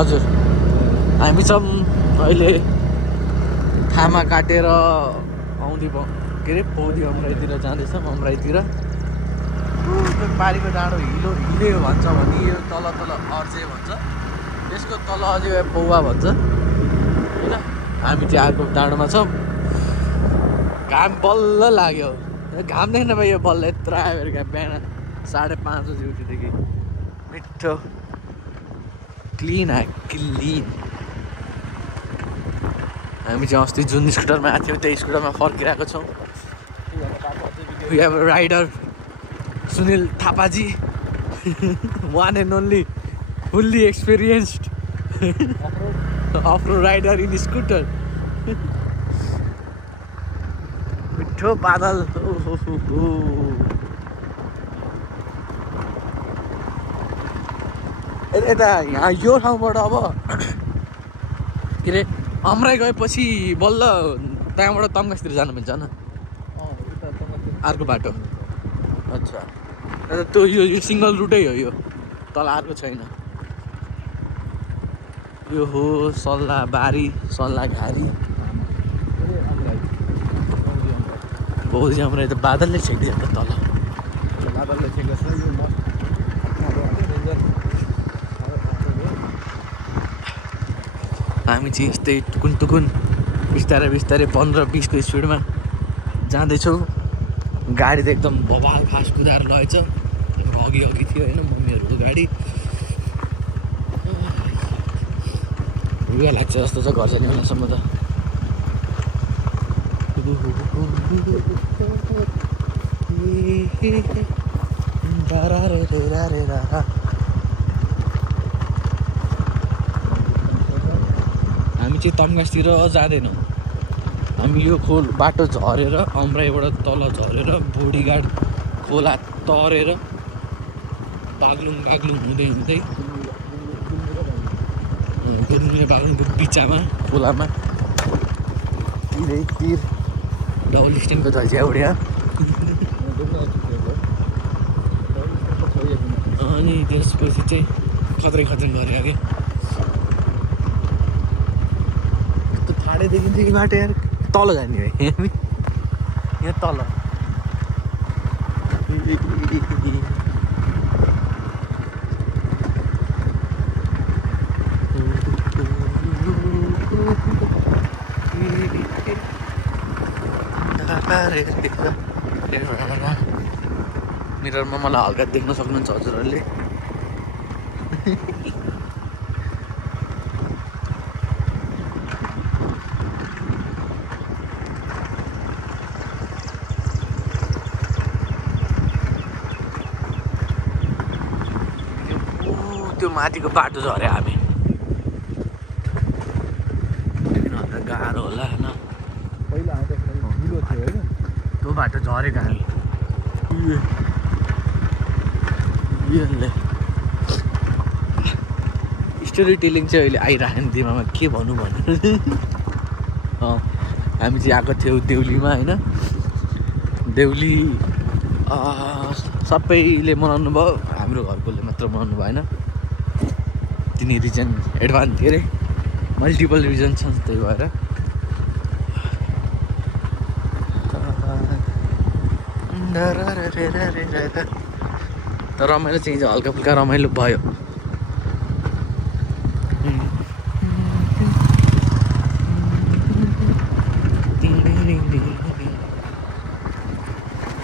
हजुर हामी चाहिँ अहिले थामा काटेर आउँदै के अरे पौडी अमराईतिर जाँदैछौँ अमराईतिर पारीको डाँडो हिले भन्छ भने यो तल तल अर्जे भन्छ यसको तल अझै पौवा भन्छ होइन हामी चाहिँ अर्को डाँडोमा छौँ घाम बल्ल लाग्यो घाम देख्न भयो यो बल्ल यत्रो आयो बेलुका बिहान 5:30 बजी उठेदेखि मिठो क्लिन आयो क्लिन हामी चाहिँ अस्ति जुन स्कुटरमा आएको थियौँ त्यही स्कुटरमा फर्किरहेको छौँ we have rider Sunil Thapa ji one and only fully experienced off road rider in scooter मिठो बादल यता यहाँ यो ठाउँबाट अब के अरे अमराई गएपछि बल्ल त्यहाँबाट तम्घासतिर जानु मिल्छ न अर्को बाटो अच्छा त्यो यो सिङ्गल रुटै हो यो तल अर्को छैन यो हो सल्लाहबारी सल्लाहघारी बौजी अमराई त बादलले छेक्दैछ त तल बादलले छेक्दैछ यो हामी चाहिँ यस्तै टुकुन टुकुन बिस्तारै बिस्तारै 15-20 को स्पिडमा जाँदैछौँ गाडी त एकदम बवाल फास्ट कुदाएर लगेछ अघि थियो होइन मम्मीहरूको गाडी रुगा लाग्छ जस्तो छ घर जाने बेलासम्म त हामी चाहिँ तम्घासतिर जाँदैनौँ हामी यो बाटो झरेर अमराईबाट तल झरेर बोडीघाट खोला तरेर बागलुङ हुँदै हुँदै गुरुङले बागलुङको बिचमा खोलामा तिर डबल स्टिङको झैझ्या उड्या अनि त्यसपछि चाहिँ खत्रै गऱ्यो कि यस्तो ठाडै देखिन्छ कि बाटो यार तल जाने है यहाँ तल मिररमा मलाई हल्का देख्न सक्नुहुन्छ हजुरहरूले त्यो माथिको बाटो झऱ्यो हामी गाह्रो होला होइन पहिला ठुलो थियो होइन त्यो बाटो झरेको हामी स्टोरी टेलिङ चाहिँ अहिले आइरहेको नि दिमागमा के भनौँ भन्नु हामी चाहिँ आएको थियौँ देउलीमा होइन देउली सबैले मनाउनु भयो हाम्रो घरकोले मात्र मनाउनु भएन तिनी रिजन एडभान्स के अरे मल्टिपल रिजन छन् त्यही भएर तर रमाइलो चाहिँ हल्का फुल्का रमाइलो भयो